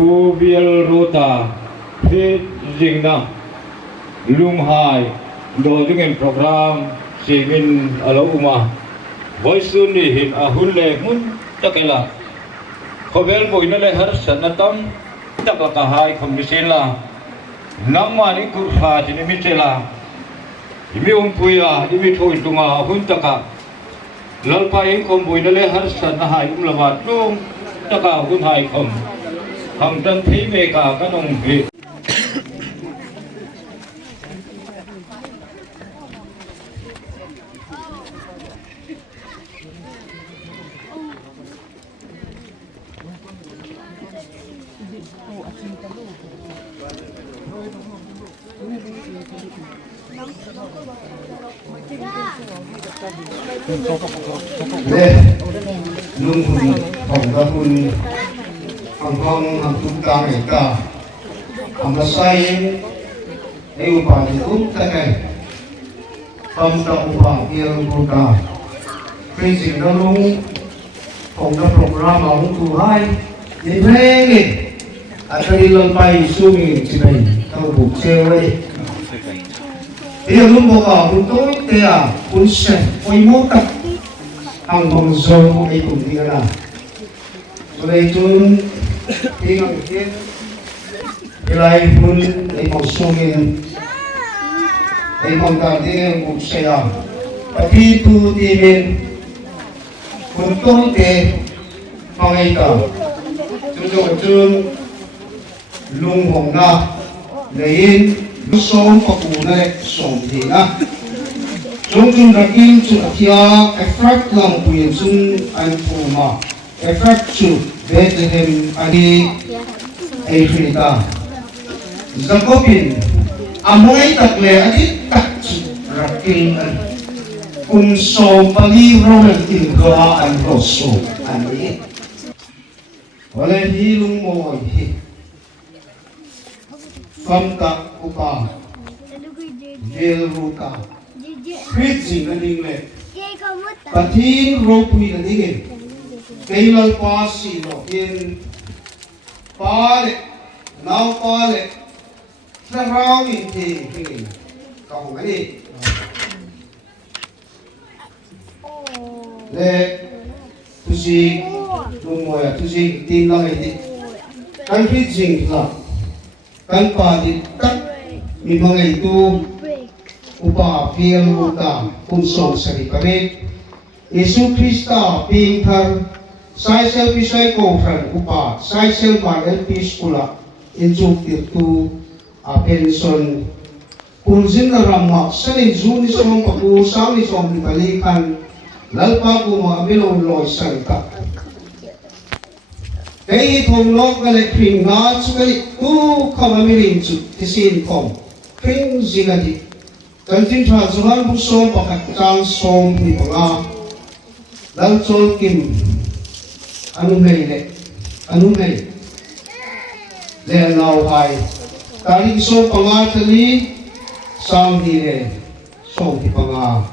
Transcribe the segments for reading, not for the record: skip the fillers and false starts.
Rubiel Rota Pit Jingna Lunghai do dengan program Simin Alo Uma Voice ni hin ahulle mun takela Khobel boina le har sanatam takakahai komisela namani kurfa jini mitela imi umpuya imi thoi tunga huntaka lalpa ing kom boina le har sanahai umlamat lung taka hunhai kom ham tan thei me ka kanong bi lung hun hong da hun ang hong ang tutang ika ang masay ay upang utangay pamta upang iyang buka praising na lung hong da programa hong tuhay inhengin at kanilang pa'y sungin sinay tawag seway iya lung buka untuk kaya kunsen oy motak ang mangzong ay kumdiga na. So itong tingang ikin, ilay pun ay magsungin, ay magdading ang buksaya. Pati ito timin, kuntong te, pangita. Tutong lunghong na, layin, lusong pakunay, songhi na. Jung rakin chu atia effort lang puyen sun an puma effort chu Bethlehem ani Afrika Zakobin amoy takle ati tak rakin kung so pagi roman inga an rosso ani wala hilung mo hi famta upa Velruka Preaching na dingle. Patin ropui na dingle. Kailal pasi no in pale now pale trarawin ting ting kau ngani. Le tusi lumoya tusi tinlang ini. Kan preaching lah. Kan padi tak memang itu upa fiel muta unsong sari kami Yesu Krista pintar saisel pisai kofran upa saisel manel piskula injuk itu pension punzin na ramma sanin zuni somong pag-uusang ni somong balikan lalpa ko maabilong loy salita kaya itong log na lekring nga sukali kamamirin tisin kong kring zingadi Kantin Tuhan busong pakatang som ni panga dal sol kim anu le now hai tali so panga tali sam ni le som ni panga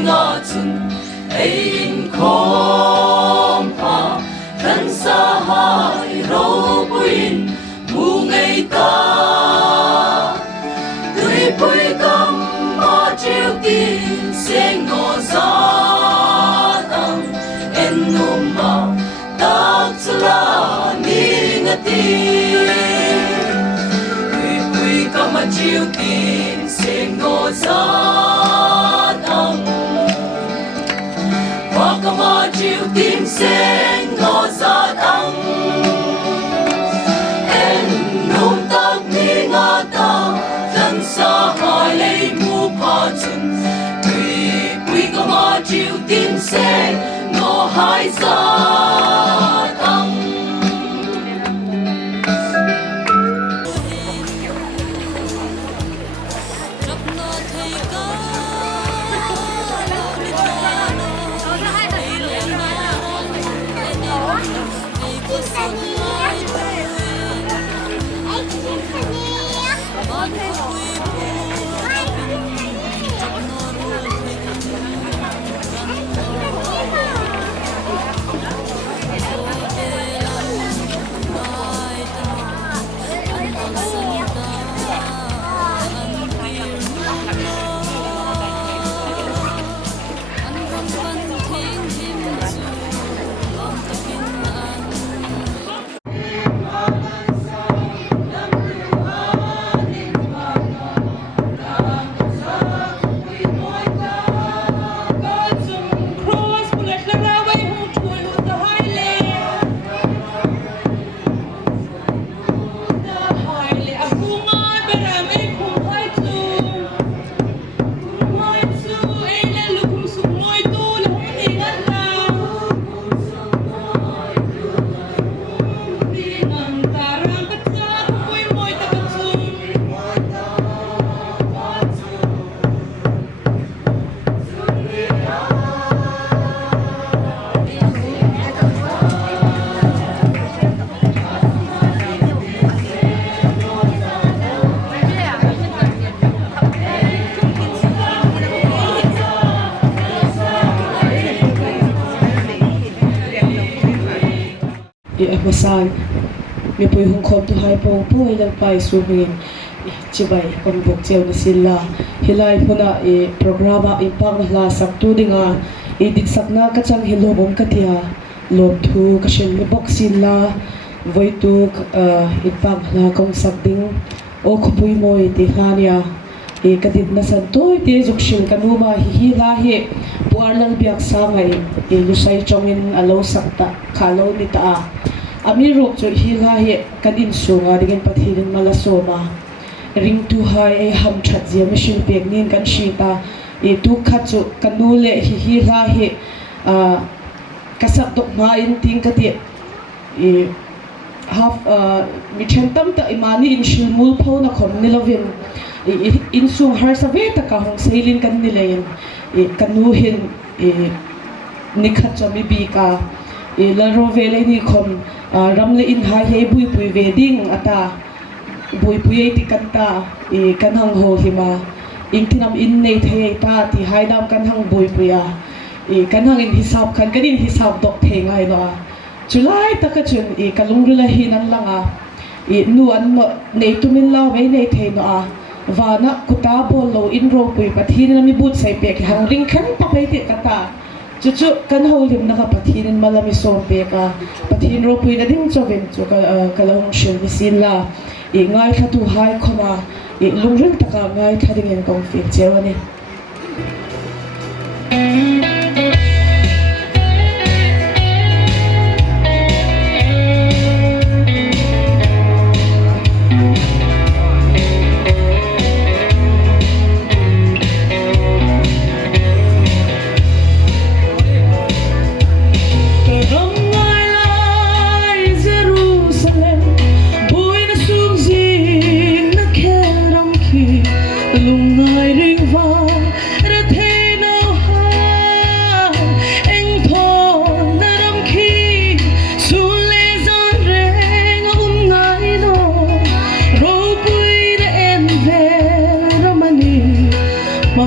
nga chun ein khom pa thân sa hai ro buin mu ngày ta tươi bụi cầm mà chiều tin sen ngô gió tăng en nôm ma tak sala ni ngati tươi bụi cầm mà chiều tin sen ngô gió tăng và cầm mà chiều tin sen ngô gió tăng en nôm tak ni ngata thân sa hai lấy mu pa chun tùy quy có mà chiều tin sen ngô hai sa tăng Masan mi pui hung khom tu hai pong poi lang pai su ngin chibai kon bok cheu ni silla hilai phuna programa impang la sak tu dinga dik sakna ka chang hilo bom ka tia lom thu ka shen mi bok silla voi tu impang la kong sak ding o khopui moi ti hania kadit na san toy ti jukshil kanuma hi la hi puar lang biak sa ngai lusai chongin alo sakta khalo ni ta ami rok chu hi la hi kadin sunga digin pathirin malasoma ring tu hai ham that je machine pek nin kan shita tu kha chu kanule hi la hi kasak tok ma in ting ka ti half mi thentam ta imani in shilmul pho na khom ni lovin in sung har sa ve ta ka hong seilin kan ni lein kanu hin nikhat chami bi ka la ro vele ni khom ramle in ha he bui pui wedding ata bui pui ti kanta kan hang ho hima ingtinam in nei the ta ti haidam kan hang bui puya kan hang in hisab kan in hisab dok thengai no July ta ka chun kalungrula hinan langa nu an nei tumin la mai nei the no a wana kuta bol lo in ro pui pathin na mi but sai pek hang ring khan pa pai ti kata chuchu kan ho lim na ka pathin malami som pe ka pathin ro pui na ding choven chu kalong shil misin la ngai kha tu hai khoma lungren ta ka ngai kha ding en kong fi chewani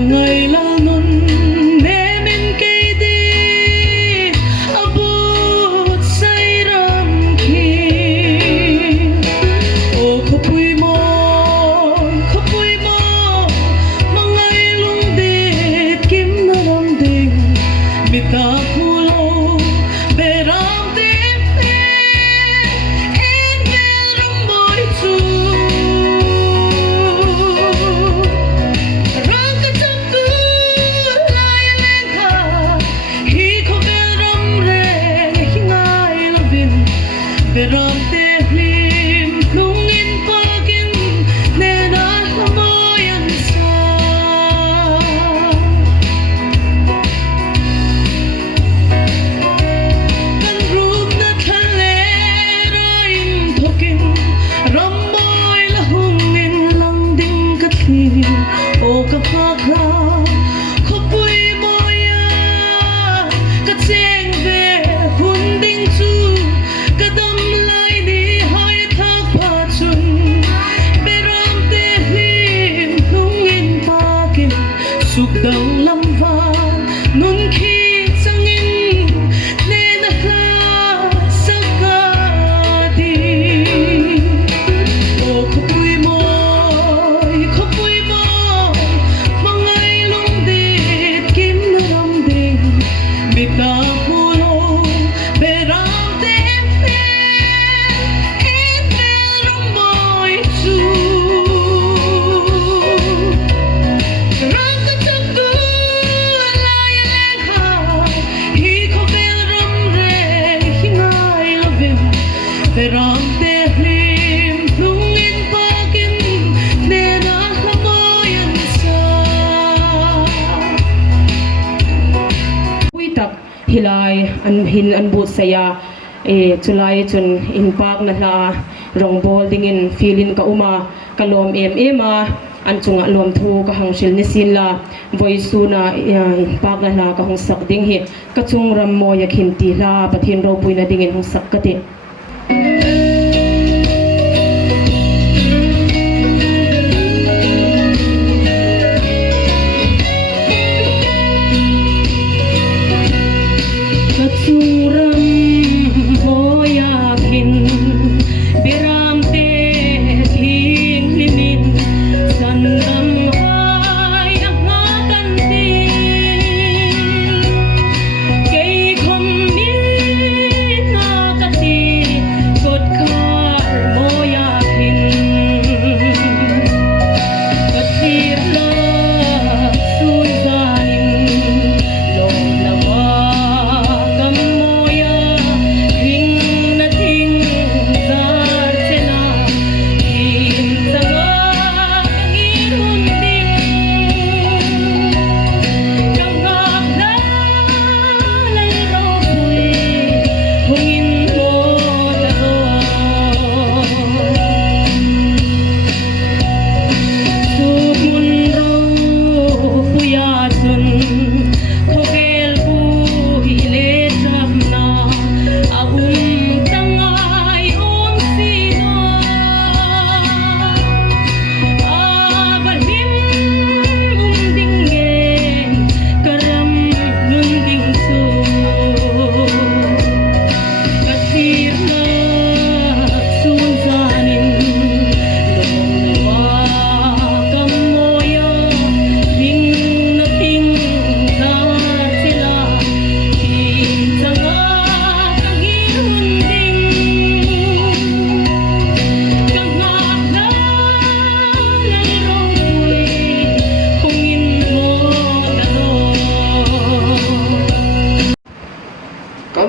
ngày lao nun để bên cây đi สุขดังลำวานนุนขีจังอินเนนหาสักกาดีโอ้ขบุยมอยมังไงลุงเด็ดกินนรำดิ่งบิตาพูโลเบรามเต็มเต็มอินเนรำมอยจูVerante hlim tungin pagin nena hamoyan sa Uitak hilay an hin an but saya tulay chun in park na la rong ball dingin feelin ka uma kalom ema an chunga lom thu ka hangsil ni sin la voice na in park na la ka hong sak ding hi ka chung ram mo yakhin ti la pathin ro pui na dingin hong sak ka ti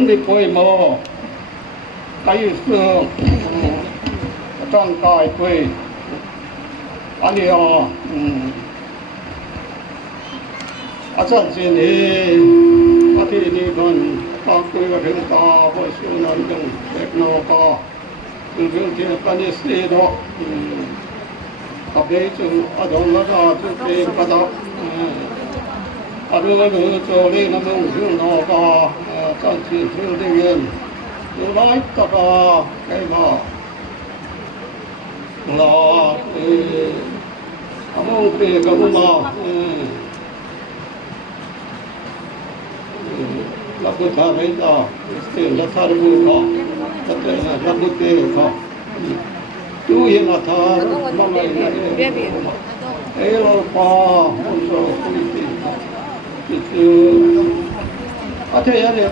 đi quay mò cái xương trong cài quay anh đi à chẳng xin đi có thể đi còn ta quay vào đường ta hồi xưa nó đừng đẹp nó ta đường thì ta đi xe đó tập đấy chứ ở đó nó ra chứ cái bắt đầu ở đó nó cho lên nó mới hướng nó ta chẳng chỉ theo đi lên nó nói tập cái mà là ông thì cái mà là cái thà bây giờ thì là thà được không có thể là làm được cái không chú hiện là thà mà này ấy là qua một số cái thì có thể là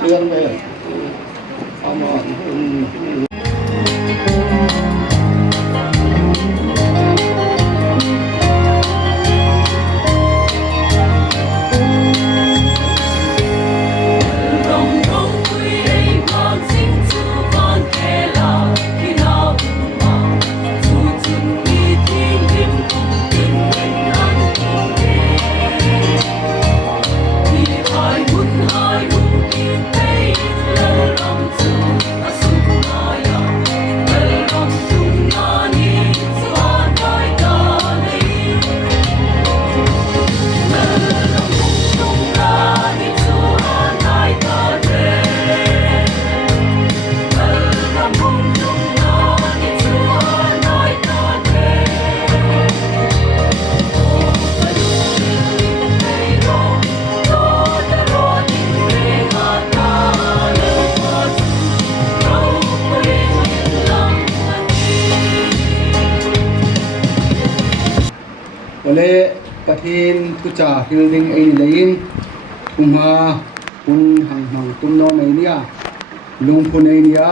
sự về Hãy subscribe cho kênh Ghiền Mì Gõ để không bỏ lỡ ประเทศทุจาฮิลดิงไอ้เลยคุมาคุณหังตุ้มน้องไอ้เนี่ยลุงพลไอ้เนี่ย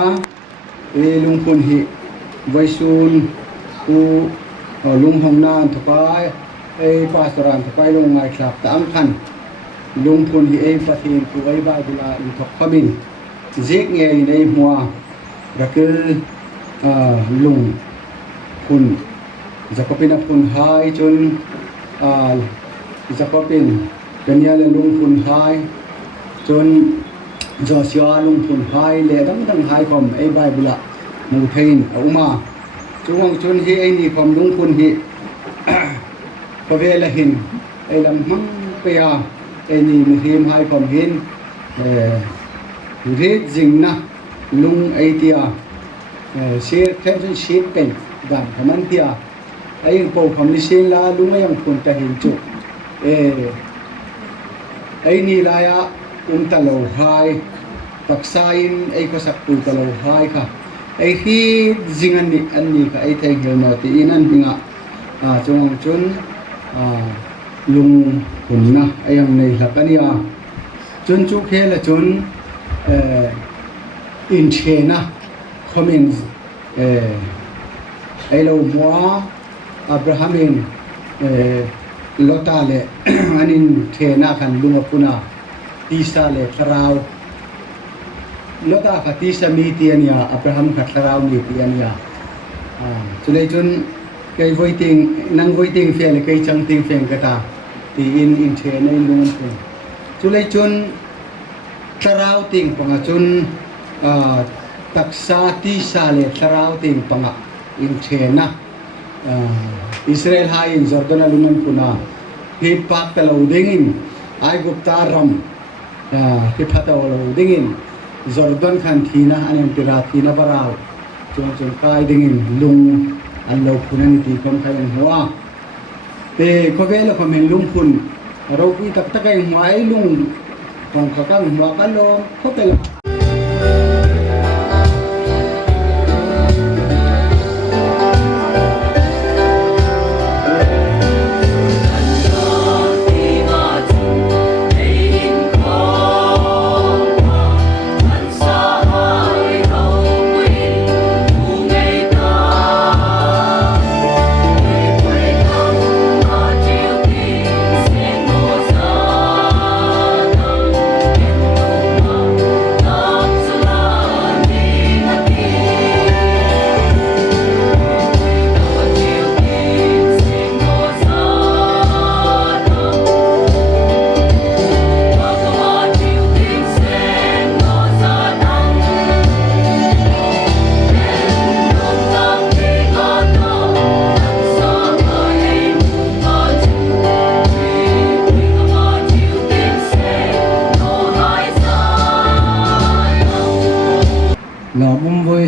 ลุงพลฮิไว้ซูนกูลุงหงนานทบายปาสรานทบายลงไงครับตามคันลุงพลฮิประเทศกูไอ้บายบุลาอินทบขบินเจ๊กไงในหัวก็คือลุงคุณจะก็เป็นคุณหายจนจะก็เป็นยาและลุงคุณหายจนจอสิอาลุงคุณหายและตั้งหายความไอ้ใบบุละมูเทนเอามาช่วงจนที่ไอ้นี่ความลุงคุณที่พอเวลาเห็นไอ้ลำมังเปียไอ้นี่มีเทียมหายความเห็นเรื่องจริงนะลุงไอ้เตียเสียแทนจนเสียเป็นดันขมันเตียไอ้ยังโปรคำนิสินลาลุงไม่ยังคนจะเห็นจุไอ้นี่ลายะตะโลหายตักไซน์ไอ้ก็สักตุตะโลหายค่ะไอ้ที่จริงอันนี้ค่ะไอ้แทงเหี่ยวหน่อยที่นั่นเป็นจงจนลุงหุ่นนะไอ้ยังในหลักกันเนี่ยจนจุกเฮละจนอินเชนะคอมเมนต์ไอ้เราบัวอับราฮัมินลอตาเลอันนี้เทน่าคันลุงปุนาตีสาเลคราวลอตาคัตีสามีเตียนยาอับราฮัมคัดคราวมีเตียนยาจุดเลยจนเคยวิ่งติงนั่งวิ่งติงเฟียเลยเคยจังติงเฟียงกระตาตีอินเทในลุงปุนจุดเลยจนคราวติงปังจนตักษาตีสาเลคราวติงปังอินเทนะอิสราเอลhai in Jordan alungan puna hi pak talo dingin ai gupta ram hi phatalo dingin Jordan khan thina anem tira thina barau chon kai dingin lung allo punan ti kom khai huwa te ko vela ko men lung pun ro pi tak takai huai lung tong kakang huwa kalo hotel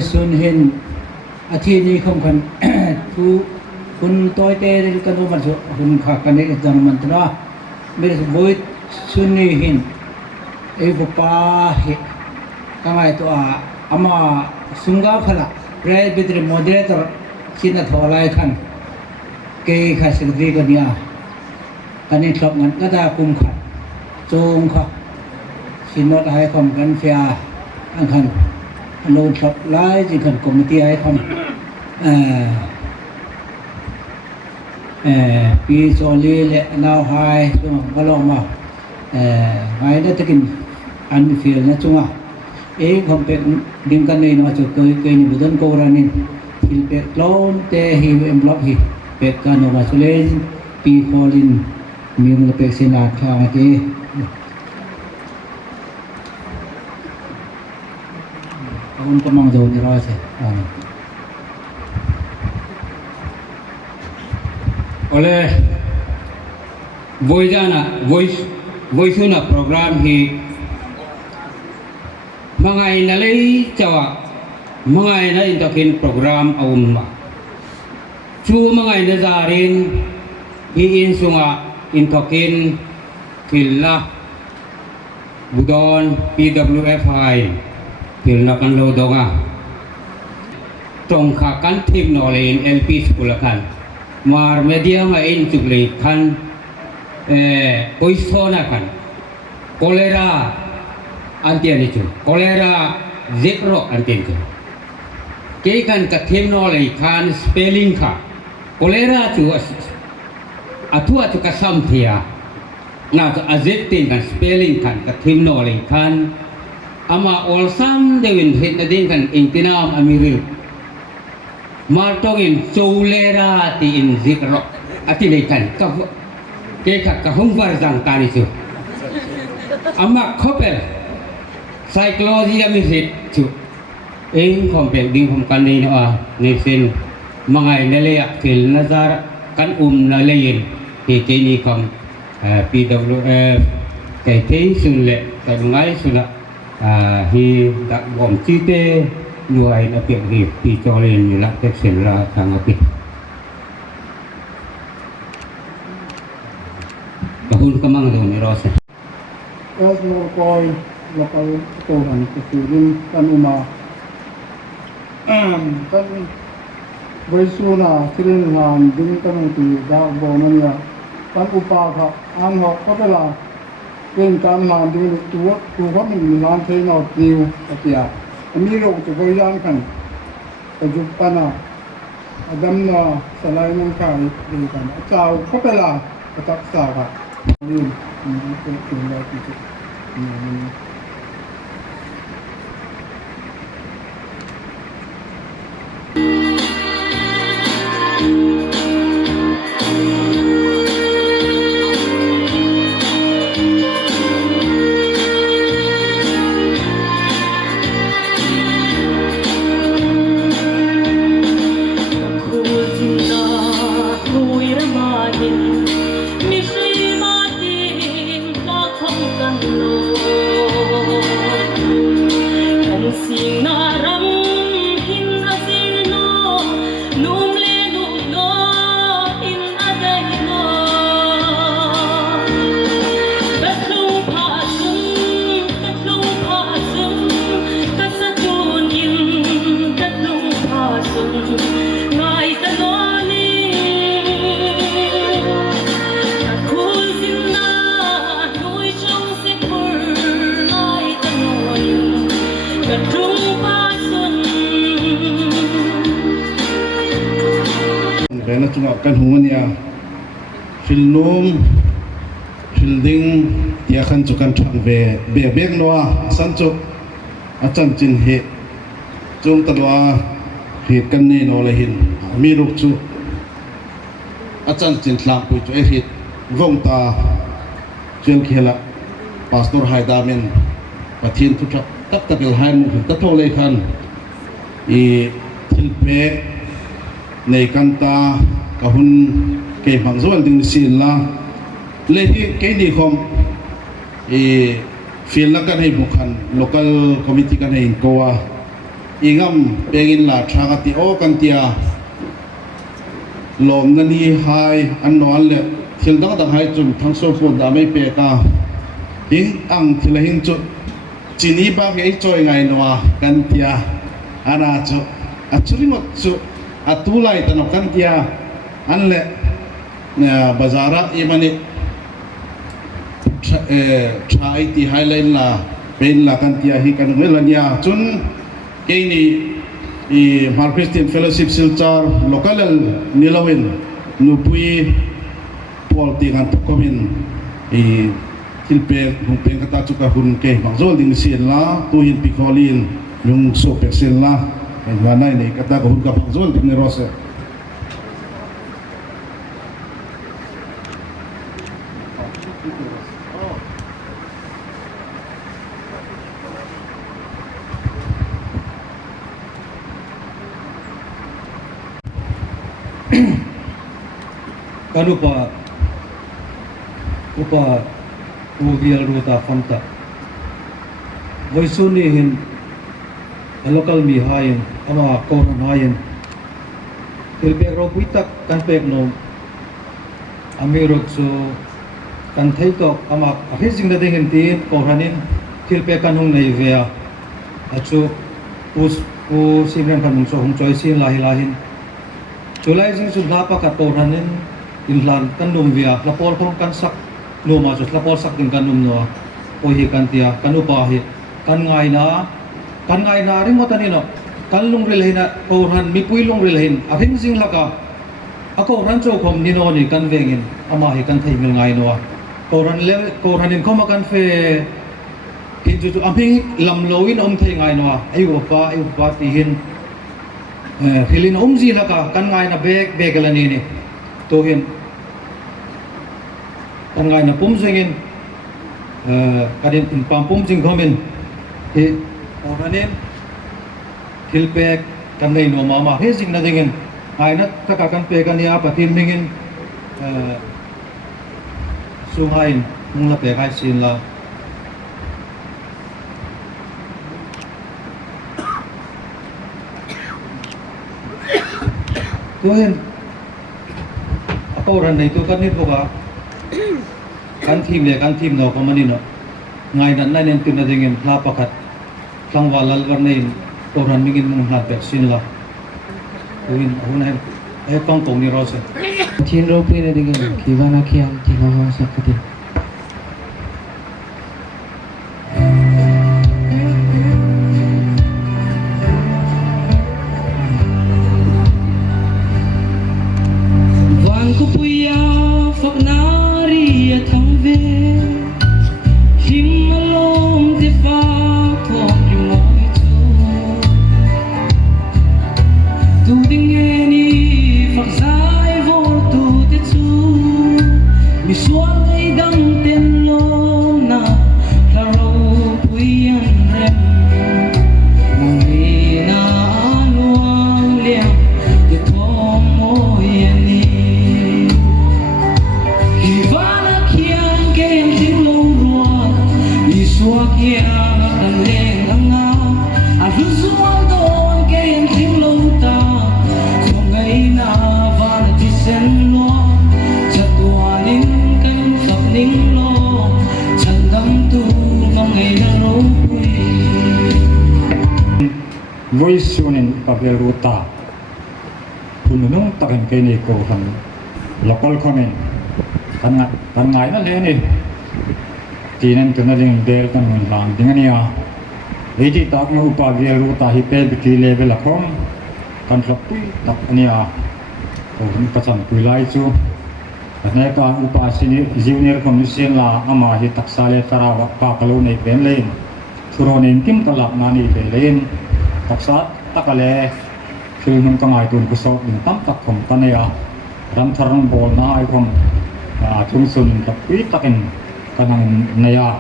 sun hin athi ni khom khan tu kun toy te kan man so hun kha kan ne jang man tra mere boy sun ni hin e bu pa he kangai to ama sunga phala pre bitre moderator sina tholai khan ke kha sigri kan ya kan ni thlop ngan ka da kum kha chong kha sinot hai khom kan fia an khanโนนครับไล่จิขันคอมมิตี้ให้ทำปีโซลีและนาวไฮช่วงก็ลองมาไงได้ตะกินอันฟิลนะจังหวะคอมเป็กดิ้งกันเลยนะจุดเคยนี่บุตรโกรานินฟิลเป็กล้นเตะฮิวเอ็มบล็อกฮิเป็กกันออกมาสุเลนปีฟอลินมีมันเป็กเซนาทางที่untuk mengjauh ni rasa. Oleh voice na program hi mangai nalai cawa mangai na intokin program aunma chu mangai na zarin hi insunga intokin killa budon PWF hai pilnakan lo donga tong kakan tim nolein LP sekulakan mar media ma in chuklei khan poisona khan cholera antian chu cholera zero antian chu ke kan ka them no lei khan spelling kha cholera chu athua chu ka sam thia na chu azectin kan spelling khan ka them no lei khan ama olsam dewin hit na din kan intinam amiril martongin cholera ti in zero ati lei kan ka ke ka hung war jang tani chu ama khopel psychology ami hit chu eng kompek ding hom kan ni na ni sin mangai na le akil nazar kan na lein ti ke ni kam PWF kai thei sun le ka ngai sula hi da bom chi te nuai na pek hi pi cholen ni la tek sen la thang api kahul kamang do ni rose as no koi lokal tohan kusurin kan uma kan Baisuna sirin han ding kan ti da bonania kan upa kha an ho kapela ken kan han ding tu hot ni nan the no tiu atia ami ro tu ko yan kan ajupana adam na salai nang kai ni kan chao kapela patak sa ka ni ko la ti na chunga kan hungania filnum filding tia khan chu kan thang ve bek noa san chu achan chin he chung talwa hi kan nei no la hin mi ruk chu achan chin thlang pu chu e hit vong ta chel khela pastor haidamin pathin thu tak takil hai mu ta tho le khan i thilpe nei kanta kahun ke bangzol ding sin la le hi ke ni khom feel la kan hei bukhan local committee kan hei kowa ingam pengin la thanga ti o kan tia lom na ni hai an non le thil dang dang hai chum thang so phone da mai pe ka hing ang thila hin chu chini ba ke choi ngai noa kan tia ana chu achuri ngot chu atulai tanok kan tia anle bazara imani chai ti highline la pen la kan tia hi kan melania chun keini i Christian Fellowship Silchar local nilawin nupui polti kan komin i tilpe hungpen kata chuka hun ke bangzol ding sin la tuhin pikolin yung so persen la en wanai ni kata ko hun ka bangzol ding ni rose kanupa upa uvial ruta famta voisuni hin local mi hayin ama koran hayin tilbek ro puitak kan pek no amirok so kan theito ama ahizing da dingen ti koranin tilbek kan hung nei vea achu us simran kan so hung choi sin lahi lahin tulay sing sudlapa ka toranin inlan kanum via lapor kong kansak no ma just lapor sak ding kanum no o hi kan tia kanupa hi kan ngai na ring matanino kanlung rilhin na toran mi puilung rilhin aring sing laka ako ran cho khom nino ni kan vengin ama hi kan thai mil ngai no toranin khoma kan fe hin chu amping lam loin thai ngai no ayu pa ti hin hilin ji laka kan ngai na bek alani ni to hin kan ngai na pum jingin kadin in pam pum jing khomin he oranin hilpek kan nei no mama he jing na dingin ai na ka kan pe kan ya patin dingin sungain mung la pe kai sin la Tuhan, apa orang itu kan itu apa? Kan tim no kemana no? Ngai dan lain yang tidak dengan lapakat, sang walal warnain orang ingin menghadir sin lah. Tuhan, aku nak tong ni rasa. Chin ropi na dengan kiwana kiam tinggal sakit. Voice unin paberuta pununung takin kini ko kan lokal komen kan ngai na le ni tinan tunaling del kan lang dengan ya eji tak mau paberuta hipe biki level akom kan rapi tak ania ko kan pasang pulai chu karena ka upa sini junior commission la ama hi taksale tarawa pa kalau nei pen len suronin kim talap nani len taksat takale filmung kamai tun kusok din tam tak khom tanaya ram tharang bol na ai khom chung sun tapi takin kanang naya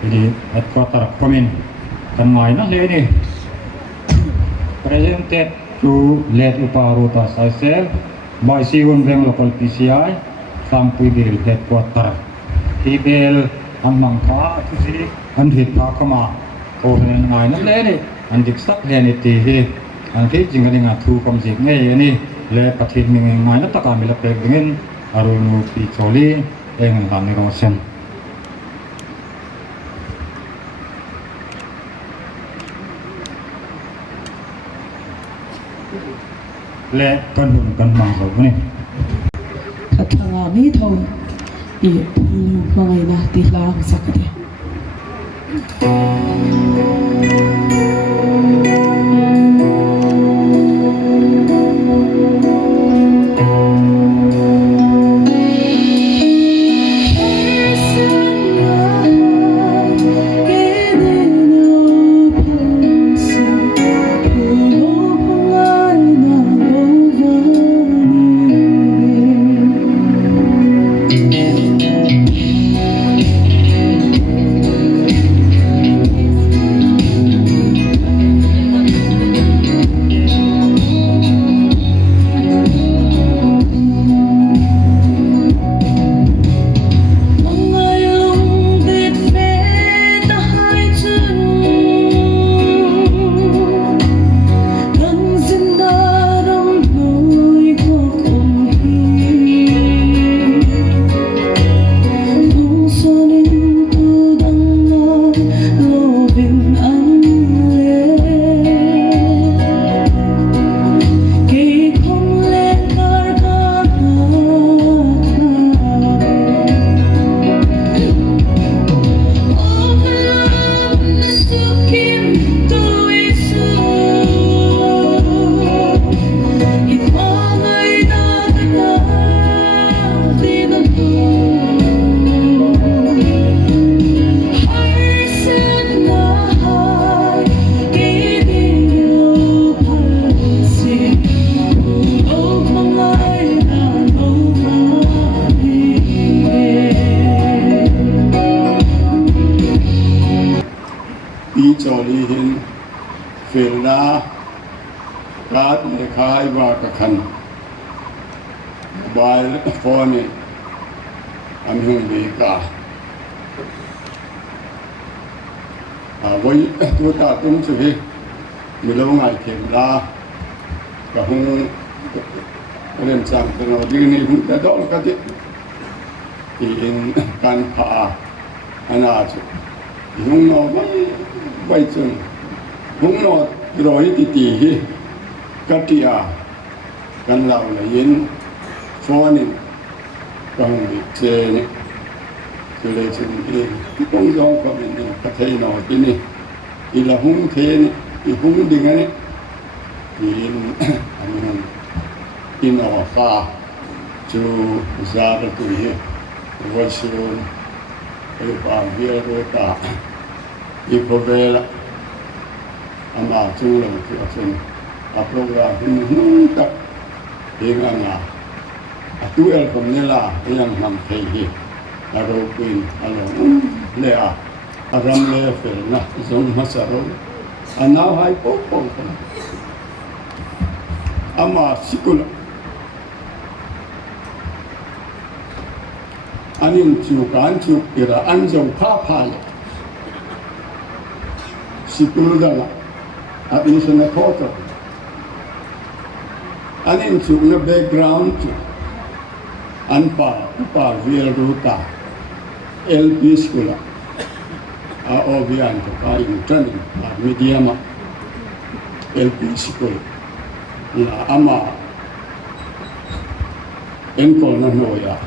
jadi headquarter komin kan ngai na le ni presented to let uparuta sel by siun veng local PCI sampui bil headquarter tibel amangka tusi andhit pa kama ko ngai na le ni andik sak heni ti hi an thi jing ani nga thu kom jik ngai ani le pathit mi ngai na taka mi la pe ngin aru nu pi choli eng ban ni rosen le kan hun kan mang so ni Katanga ni thau I mangai na ti la sakade ลีหินฟิลนาการในคายว่ากะคันบายโฟนนี่อันหุ่นดีกาไว้ตัวตาตุ้มสุดมีโรงงานเข็มลากะหุ่นเริ่มสร้างตลอดยืนนี่หุ่นแต่ดอกกะติที่การผ่าอนาคตหุ่นนอนไว้จนหุ่นนอนรอยตีกะติอากันเราเลยยินโฟนี่ก็หุ่นดีเจนี่คือเลยจนเองที่ต้องยอมกับมันประเทศนอที่นี่อีละหุ่นเทนี่อีหุ่นดิ่งนี่อันนี้in our far to Zara to here was here rota ipovela ama chulo to asen a program ta ingana atu el komnela yang ham thei hi aro queen alo le a aram le fel na zon masaro anau hai popo ama sikula anin chu kan chu ira anjong pha pha sikul dala admission na photo anin chu na background anpa vil ruta LP school a obian to ka in training medium LP school la ama enkol na noya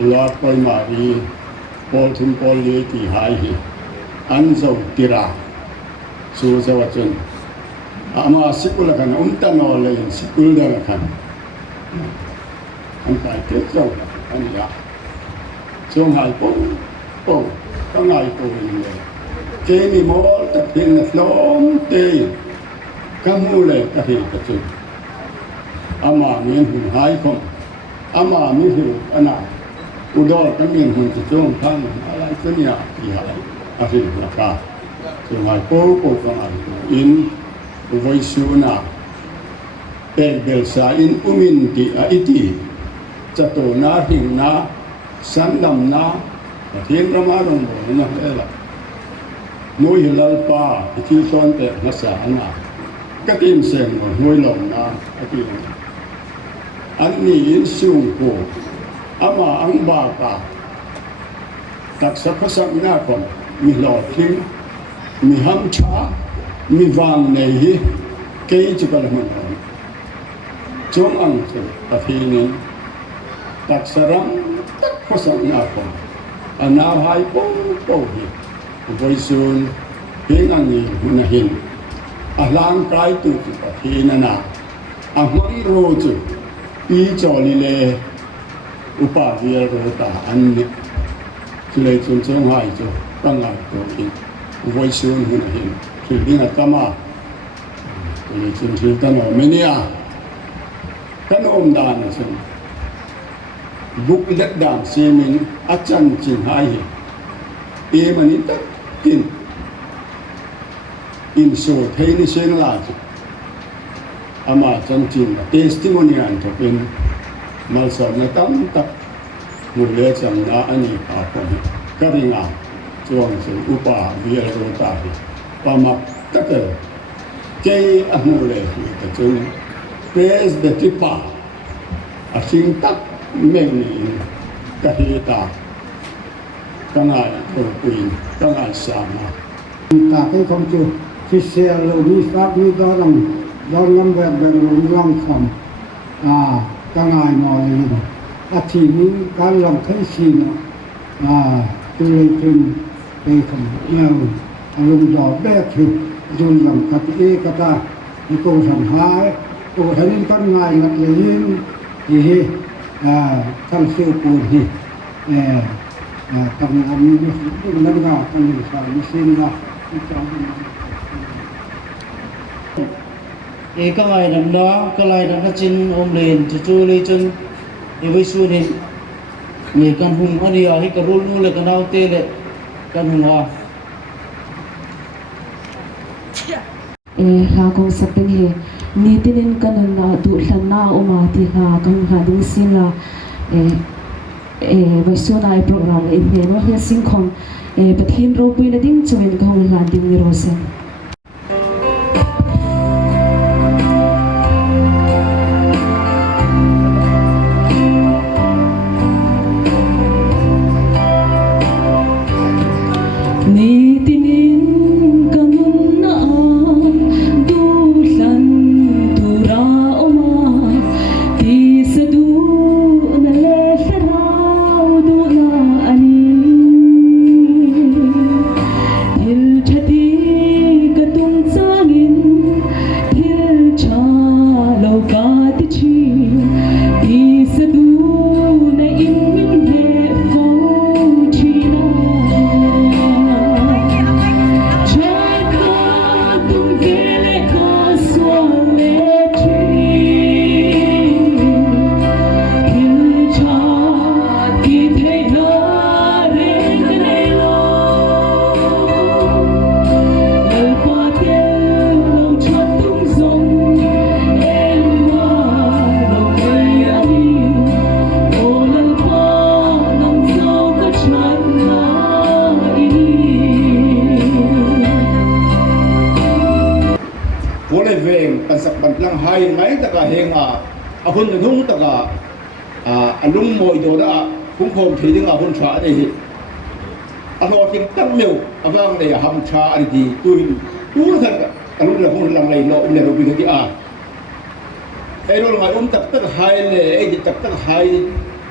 Lord Primary Paul le ti hai hi anzo tira su zawachun ama sikul kan umtano le sikul da kan an kai te zo an ya chong hai po ka ngai to ni le ke ni mo ta pin na slom te ka mu le ka hi ka chu ama ni hun hai kom ama mi hu anaอุดรก็มีหุ่นจะช่วงทั้งอะไรก็เนี่ยที่หายอาทิตย์ราคาส่วนหายโป๊ะก็หายอินอุไวชูนาเป็นเบลซาอินอุมินติอิติจะโตนาหิงนาสันดำนาเทียนระมาลงบ่นะเอล่ะนุยลัลปาที่ซ้อนแต่ภาษาหน้าก็ตีนเสียงบ่นุยลงนาอันนี้อินสูงโกama ang baka taksa pasak na kon mi loting mi hamcha mi wang nei hi kei chukal man chong ang se pathini taksaram tak pasak na kon ana hai po hi voisun pingang ni hunahin alang kai tu pathina na amang roju pi choli le upa via rota anni chule chun chong hai cho tangai to in voisun hun hin childinga tama chule chun chil tano menia kan dan sen buk let dan semin achan chin hai e mani tak tin in so theini sen la ama chan chin testimony an to pen malsa na tam tak mule chang na ani pa ko karinga chuang se upa via rota hi pama tak ke amule ta chung praise the tipa a sing tak meni ka hi ta kangai ko kuin kangai sama ta cái không chịu khi xe lo mi pháp mi đó làm ngâm vẹn long khom ka ngai mo ni a thi ni ka long khai si no tu le tin pe kham yau a lung do be thu jun lam ka ti ka ta ni ko sam hai ko thanin kan ngai ngat le yin hi thang siêu pu hi kam am ni nan ga kan ni sa ni sin ga cái ngày năm đó cái ngày năm chín ôm lên chú lên chân thì với xuân thì người con hùng ở đi ở hết cái rôn nu là cái đau tê lệ con hùng hoa la kong sapeng he ni tinin kanun na du hlan na uma ti la kong ha ding sin la vai so na program in ne no he sing khom pathin ro pui na ding chumen kong la ding ni ro sen kan sak ban lang hai mai ta ka henga ahun nung ta ka alung moi do da kum khom thi ding ahun tha de hi alo ting tam meu awang le ham tha ari di tuin tu than alung la hun lang lai lo le ro bi ki ai ro ma tak tak hai le ai di tak tak hai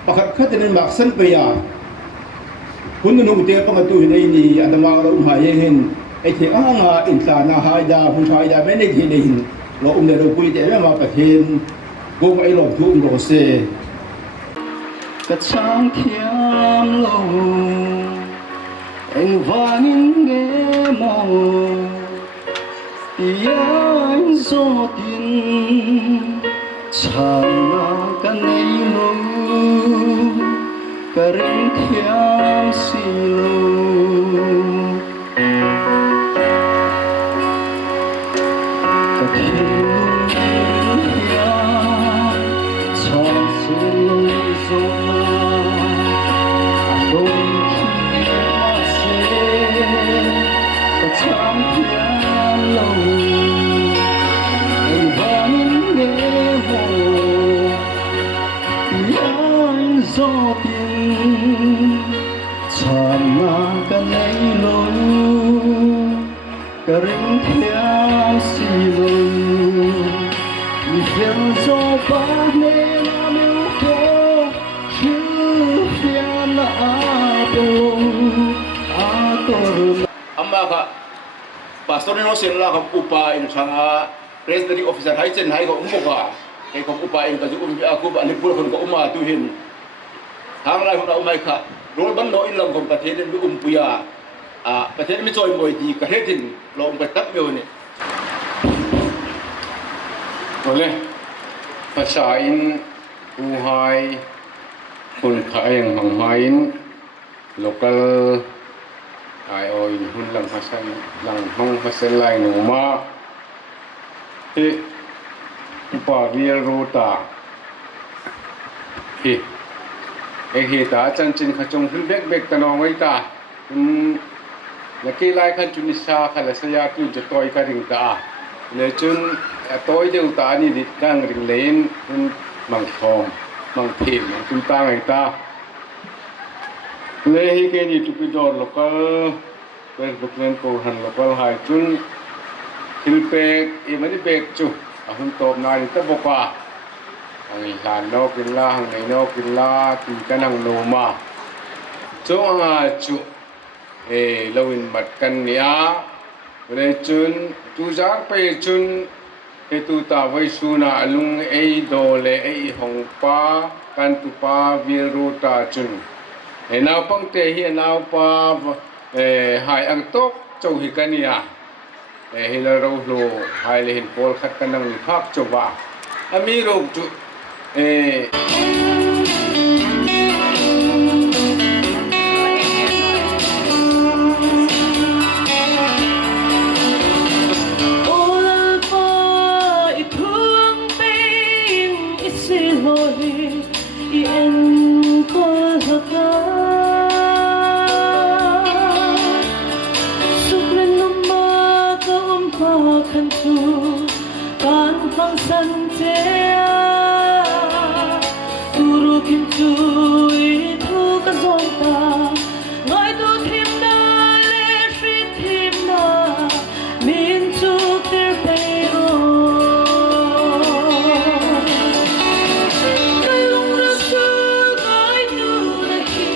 pakhat khat nen mak san pe ya hun nung te pa tu nei ni adama ro ma ye hen ai the anga in ta na hai da hun thai da me nei thi nei lo le ro pui te ma pa hen go ai lo thu lo se ka chang thiam lo anh vang nghe mò yên gió tin chẳng cái này lo cái rừng thiam xì lo cái thiên ya chẳng xuyên lo gió cái rừng thiam xì lù phiền gió ba nên am yêu cô chứ phiền là amma ka pastor no sen la ka upa in changa presiding officer hai chen hai ko umboka ai ko upa in ka ju aku ba ni pul ko umma tu hin hang lai ko umai kha rol ban no in lam ko ka the den puya ka the mi choi moi di ka hetin lo ka tak meu ni ole pasain u hai kun khaeng mang main local ai oi hun lang hasan lang hong hasan lai no ma ti pa riel rota hi hi ta chan chin khachong hil bek bek tanong ai ta la ki lai khan chun sa khala sa ya tu je toy ka ring ta le chun toy deu ta ni dit dang ring len mang thom mang phim mang tun ta ngai ta le hi ke ni tu pi dor local Facebook len ko han local hai chun hil pek e mani pek chu ahun top na ni ta boka ang lan no kin la hang nei no kin la tin kanang no ma chu anga chu lawin mat kan nia le chun tu jak pe chun he tu ta vai suna alung ei do le ei hong pa kan tu pa vir ru ta chun he naw pang te hi naw pa hai ang tok chou hi kania he la ro lo hai le hin pol khat kanang ni phak chowa ami ro chu Ola santea turu kim tu itu ka zonta ngai tu thim na le shri thim na min tu ter peiro kai lung ra su kai tu na ki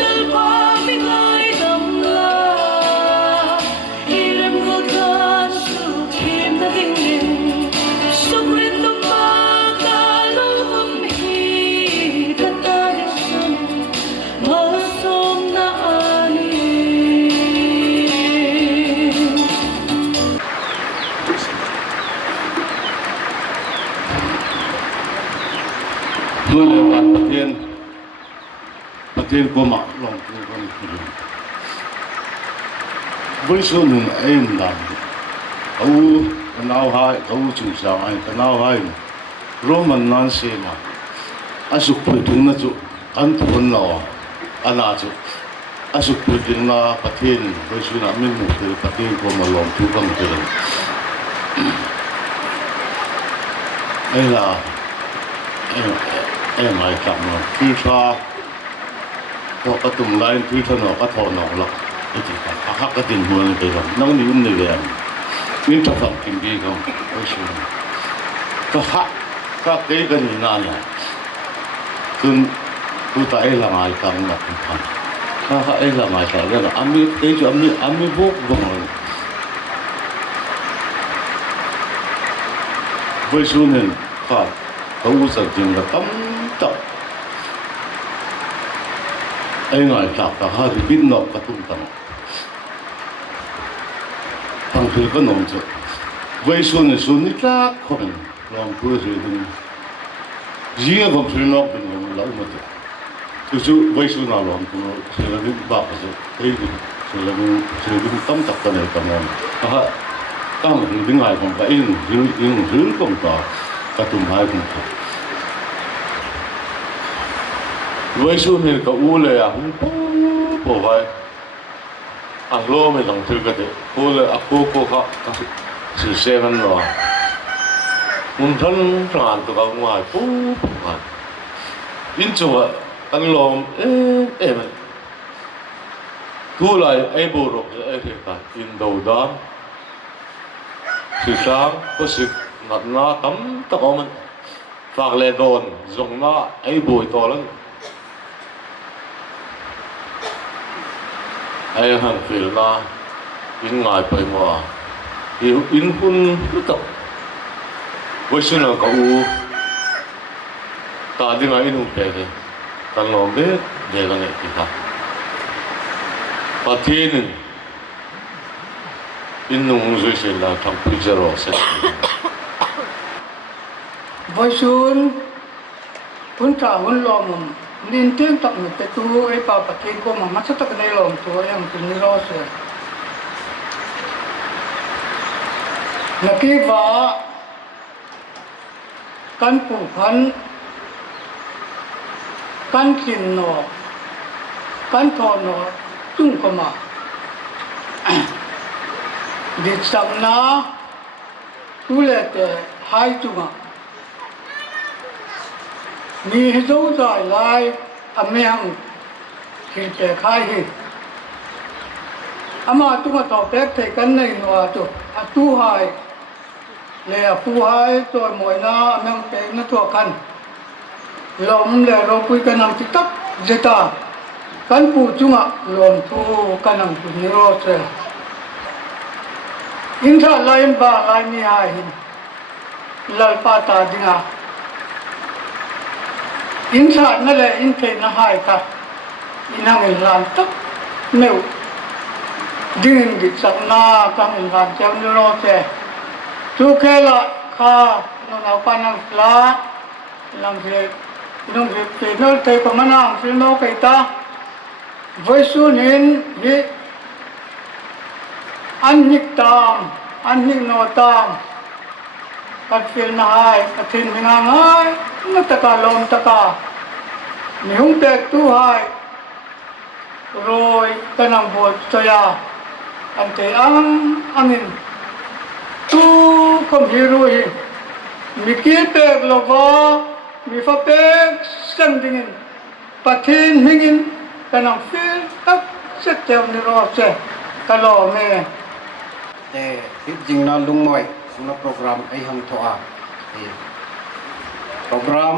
lal pa mi kai dam la irem go tan su kim na ding ding sukrin tu pa ka lum hi kata sun ma som na aniด้วยเลยวันประเทศก็มาลองดูกันวิสุนุนเอ็นดังเขาหนาวหายเขาจุดสายหนาวหายโรมันนั่นเสียมาอาสุขถึงนะจุอันทุนเราอันน่าจุอาสุขถึงนะประเทศวิสุนามิมุขประเทศก็มาลองดูกันเลยไอ้ล่ะไม่กลับมาที่ฟ้าพอกระตุ้มไล่ที่ถนนก็ทอนออกแล้วไอ้ที่หักกระติ่งหัวเลยไปก่อนน้องนี่อุ้มเลยแบบนี่จะทำกินดีก็ไม่ใช่ก็หักก็เกยกันอยู่นานเลยคือตัวตาเอละไงกลางแบบพันถ้าเอละไงใช่แล้วอามีเอจูอามีบุกบ้างเลยไปสู้เนี่ยก็เขาจะจริงก็ตั้มจับไอ้หน่อยจับก็หาที่บินนอกกระตุ้มตั้งทางคือก็นมจุดไปสู้เนี่ยสู้นี่จักคนลองพูดสิถึงยิ่งผมสู้นอกเป็นคนเราไม่ได้คือสู้ไปสู้น่าลองตัวเสือดิ้นบ้าก็จะไอ้ดิ้นเสือดิ้นตั้มจับกันเลยกันเลยฮะตั้งคือดิ้นหายผมก็อินก็ต่อกระตุ้มหายผมวิสุนี่ก็อู้เลยอ่ะปุ๊บไปอังโลไม่ต้องถือกันเลยอู้เลยอ่ะปุ๊บก็สื่อเสียมันหรอมุนทันงานตัวก็ง่ายปุ๊บไปยินจัวตั้งลมมันกู้เลยไอ้บุรุษไอ้ที่กันอินโดดานสื่อสารก็สื่อหนักหน้าตั้มตะกอมันฝากเลยโดนจงหน้าไอ้บุยตัวนั้นไอ้หันฟิลน่ะอินง่ายไปหมดอินคุณไม่ต้องวิสุนังก็อู้ตาดีง่ายอินหุ่นเป๊ะตั้งลมเด็กกันเนี่ยที่ท่าประเทศนึงอินนุ่งจุยเสร็จแล้วทำพิจารณาเสร็จวิสุนคุณตาหุ่นลมนินเตียงตักมิตรตัวไอ้ป่าปะเกนก็มามัดตักในลมตัวยังเป็นนิโรธเลยนักกีฬาการปลูกพันธุ์การกินหนอการทอนหนอจุ่มก็มาดิฉันนะดูแลแต่หายจุ่มมีให้ดูใจลายอเมริกันที่จะขายให้อามาตุมาต่อแป๊กเทกันในนัวจุอาตู้หายเลยผู้หายตัวหมวยนะอเมริกันนั่นตัวกันลมเลยเราคุยกันนำติดตักเจตากันปูจุมาลมทูกันนำตุนิโรธอินทราลายบ้าลายมีหายลลปาตาดิงาอินทรานั่นแหละอินเทนหายค่ะอินหังลานตักเนื้อดิ้งดิสักนากังลานเจ้านิโรธทุกแค่ละข้าน้องเอาปานังลาลังเสน้องเสเป็นน้องเทปมันนั่งสิน้องไปตาวิสุนินฮิอันนิกตามอันนิกโนตามกัดฟิลนายกัดทินมิงางายนัตตะลมตะกานิหุงเตตู้หายโรยกันนำบทสยาอันเตอังอามินตู้คมฮิรุย มีกีเตกโลวามีฟ้าเป็กสันดิ่งปะทินหิงกันน้ำฟิลตักเสร็จเจ้านี่รอเสกันรอแม่แต่ที่จริงนะลุงมวยสำหรับโปรแกรมไอ้หังทัวโปรแกรม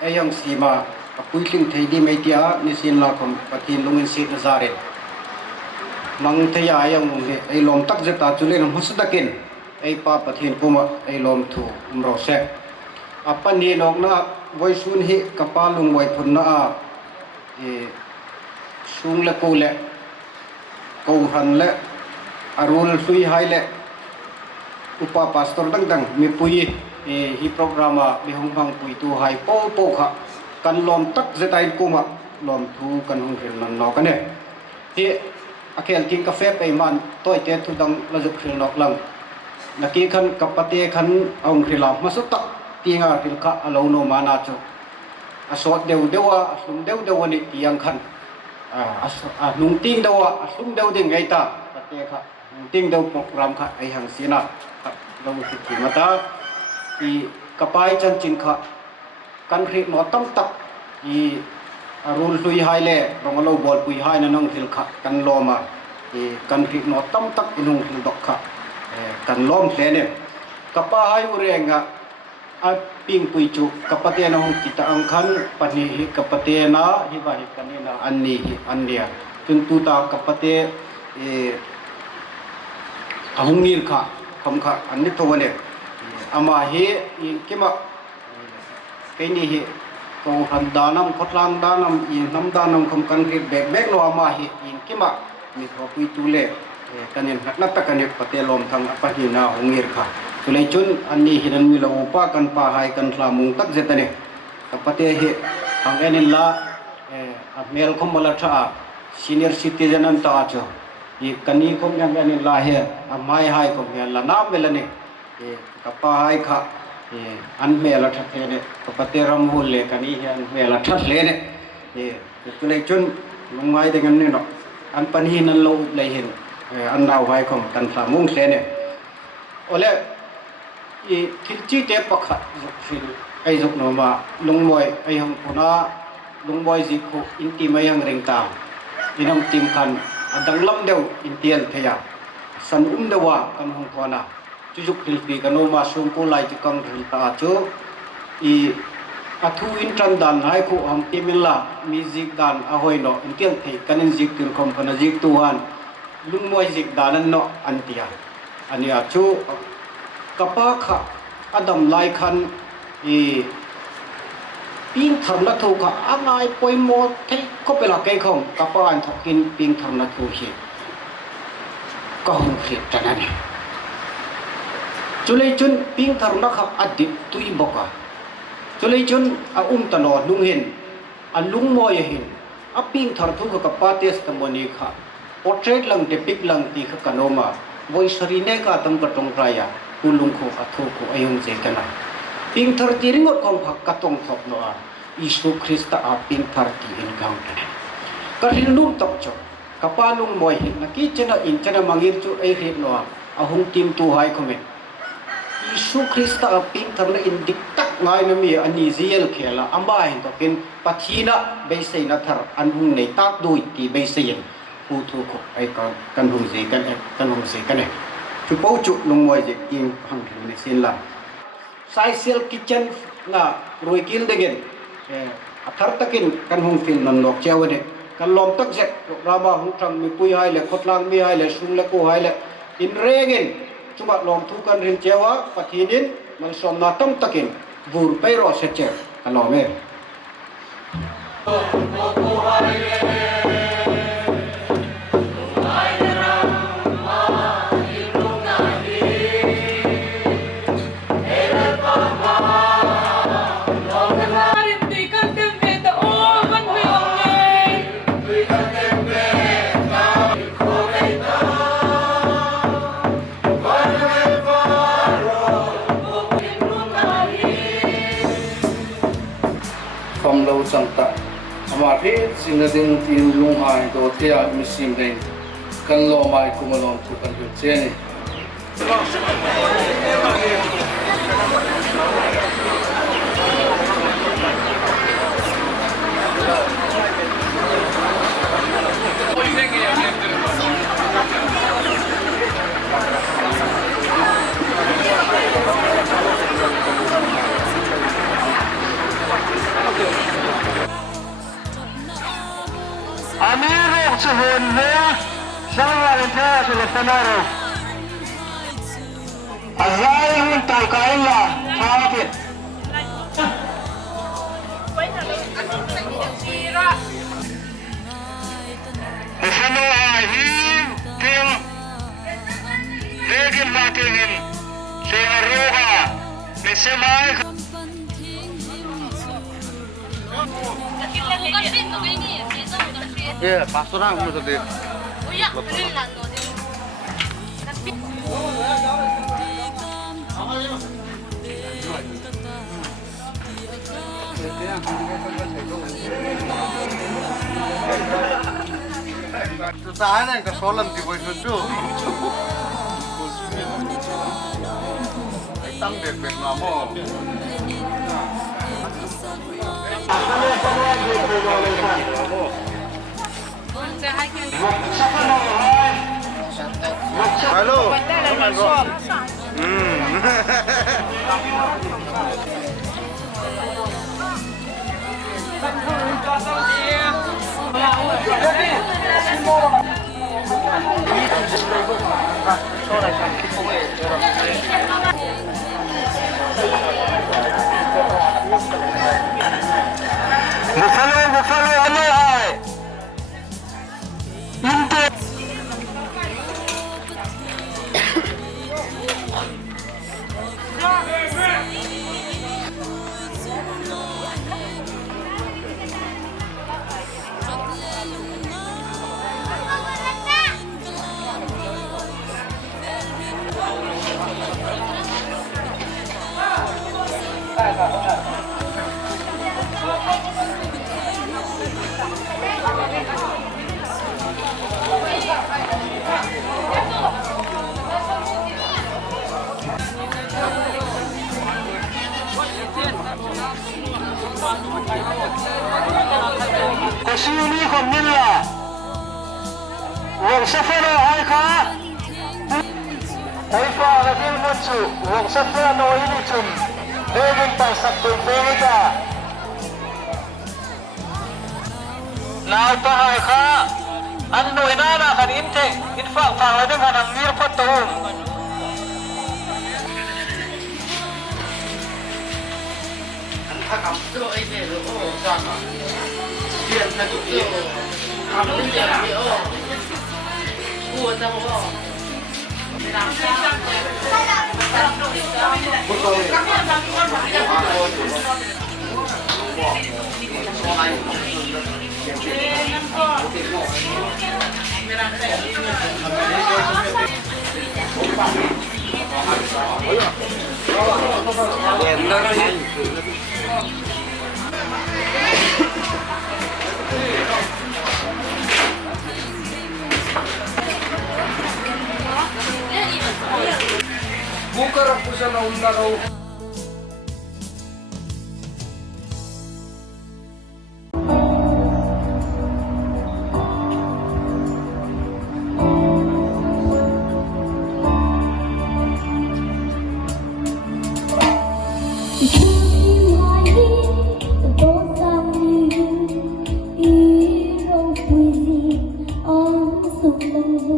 ไอ้หังสีมาคุยถึงไทยดีไม่เดียนิสินลาคมปะทินลุงอินสิตซาเรมังทยายังไอ้ลมตักจะตาจุเลนมุสตะกินไอ้ป้าปะทินกุมไอ้ลมถูมรอเสอปันนี้นอกนะไว้ซุนฮิกับป้าลุงไว้พุนนะซุงละกูละกูหันละอารุลซุยไฮละอุปปาสตอร์ดังๆมีปุยฮีโปรแกรมมีห้องฟังปุยตัวไฮโปค่ะกันลมตักจะตายกุมลมถูกันห้องเรียนนั่นนอกกันเนี่ยที่อาเคนกินกาแฟไปมันต้อยเตะทุดังละจุกเรียนนอกลังนักกีขันกับปะเตะขันเอาเรียนลำมาสุดตักตีงาพิลกะอาลูโนมานาจูอาสวดเดวเดวะสุมเดวเดวนี่ตียังขันนุงติ้งเดวะสุมเดวดิ่งไงตาปะเตะค่ะนุงติ้งเดวโปรแกรมค่ะไอหังสีน่ะเราคิดถึงมาตาอีกระปายจันจินค่ะกันคริโนตั้มตักอีรูลซุยไฮเล่รองเราบอลปุยไฮนั่นน้องพิลกะกันล้อมาอีกันคริโนตั้มตักอินุงพิลดอกค่ะกันล้อมเสเนี่ยกระปายอุเรงะping pui chu kapate na hong kita angkhan pani hi kapate na hi ba hi kanina anni hi andia tun tu ta kapate ahungir kha kham kha anni to wale ama hi kima kaini hi ko han danam khotlang danam i nam danam kham kan ri bek no ama hi kima mi ko pui tu le kanin na ta kanin pate lom thang pani na hungir kha tulay chun anni hinan mi lo upa kan pa hai kan tlamung tak zetane kapate he ang enin la mel khom mala tha senior citizen an ta cho I kani khom yang enin la he amai hai khom he la na melane kapa hai kha an mela tha ne kapate ram hol le kani he an mela tha le ne tulay chun lungai dengan ne no an panhi nan lo lai hin an naw hai khom kan tlamung le ne ole I kilchi te pakha fil ai jok no ma lungmoi ai hang puna lungmoi ji khu inti mayang rengta inam tim kan adang lam deu intial theya san dewa kan hong thona chujuk khilpi kano ma sum ko lai ti kang thil ta chu I athu in tran dan hai khu hang timilla music dan ahoi no intial the kanin jik tin khom kana jik tuan lungmoi jik danan no antia ania chu kapa kha adam lai khan ping tham na thu kha angai poimo thei ko pela kai khong kapa an thokin ping tham na thu hi ka hong khit tanan chulei chun ping tham na kha adip tui boka chulei chun a talo lung hin a lung mo ye hin a ping thar thu ka kapa testimony kha portrait lang depic lang ti kha kanoma voice rine ka tam ka tong raya ulung ko atho ko ayong je kana ping thar ti ringot kong phak katong thop no a Isu Krista a ping thar ti in gang kana ka rinlum tok cho kapalung moi hin na ki chena in chena mangir chu ai ret no a hung tim tu hai khome Isu Krista a ping thar na in dik tak ngai na mi ani ziel khela amba hin to kin pathina beisei na thar an hung nei tak doi ti beisei pu thu ko ai kan hung je kan hung se kan chu pau chu lung moi je kim hang ni sin la sai sel kitchen na roi kil degen athar takin kan hung fil nan lok chawade kan lom tak je rama hung thang mi pui hai le khotlang mi hai le sung le ko hai le in regen chuba lom thu kan rin chewa pathinin man som na tam takin bur pai ro se che alome from low santa amari sinading in lunghai do thea misim dei kan lo mai kumalon tu kan cheni Amiro Chahun Vea, Salvarente Telefonaro. Azai Huntal Kaila, Chawapit. Efano Ahim, Tim, Regin Martinin, Searoha, Mesemai. 예, 박수랑 하면서 돼. Sana ka solam di boy susu. Tang dek bek namo. Halo. Buffalo, ano ay? Kusini Komnila Wong Safara Haika Haifa Rafil Mutsu Wong Safara No Ilichum Devin Pasak Tulfenita Nalpa Haika Ando Inana Kan Inte Infak Fahadang Hanang Nirpatum Buka rapusan na undaraw. Hãy subscribe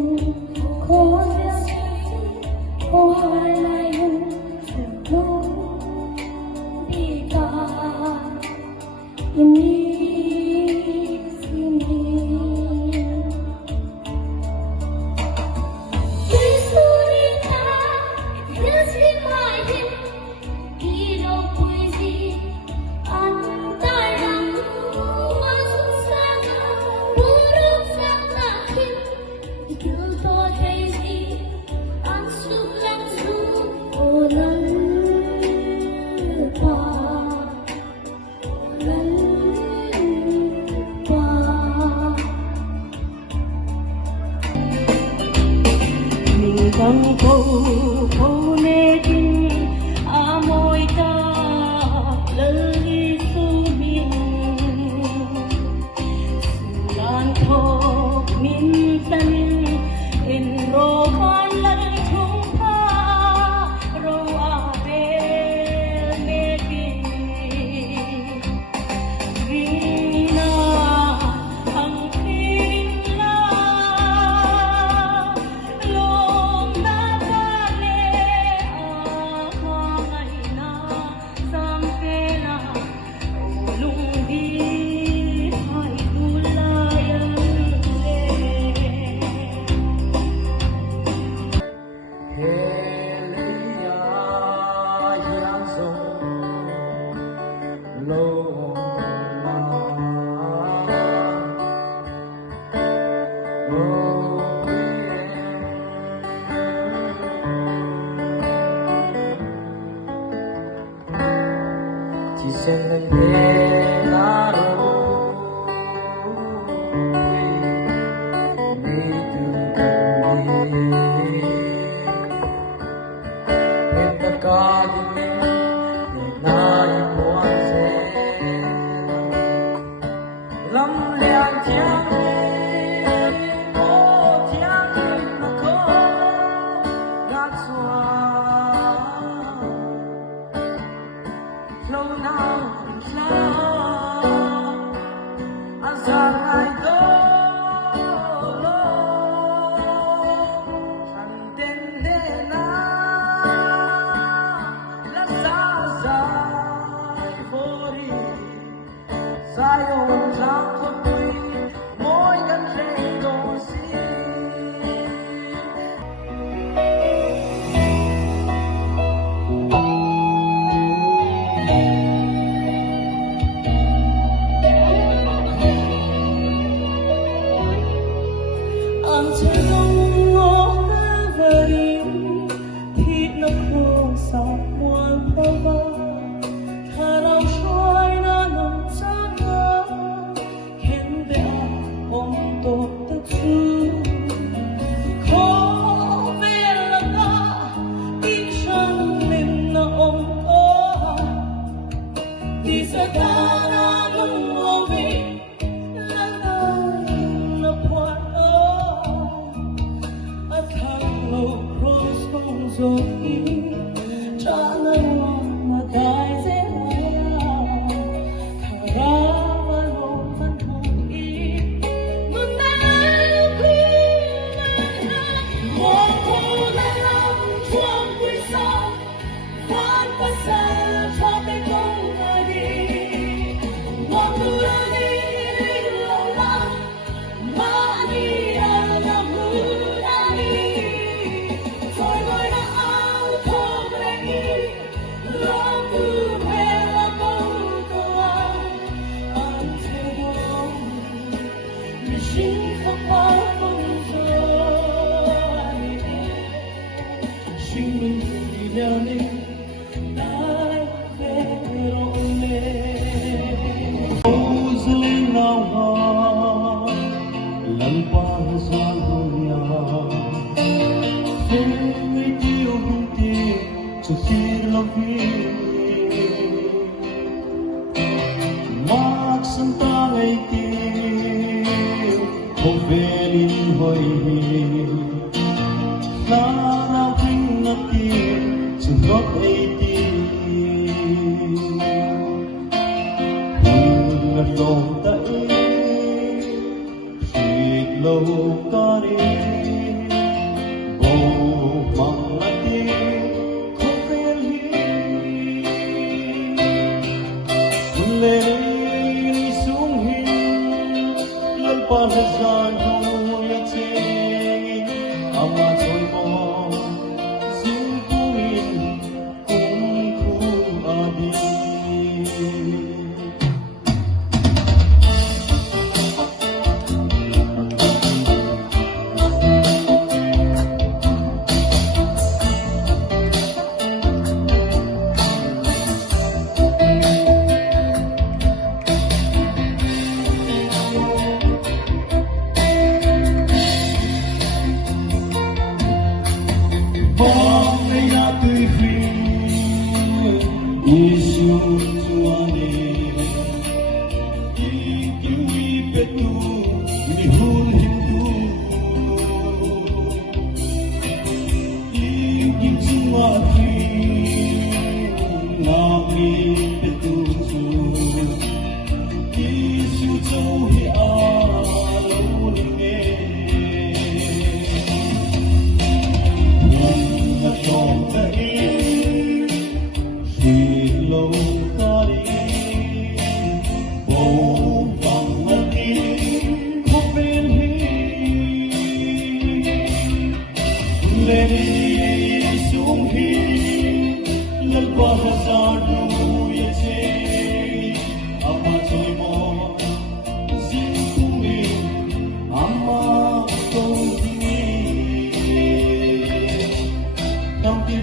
Hãy subscribe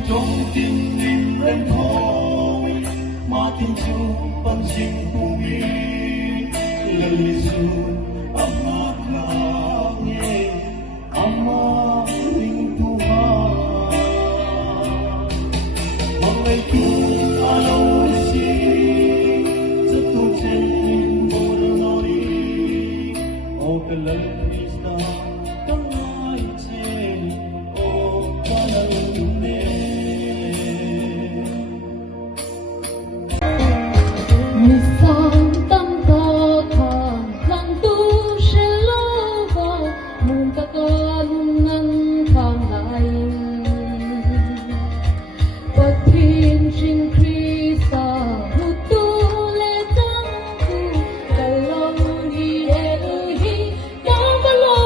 cho kênh Ghiền Mì Gõ để không bỏ lỡ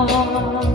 า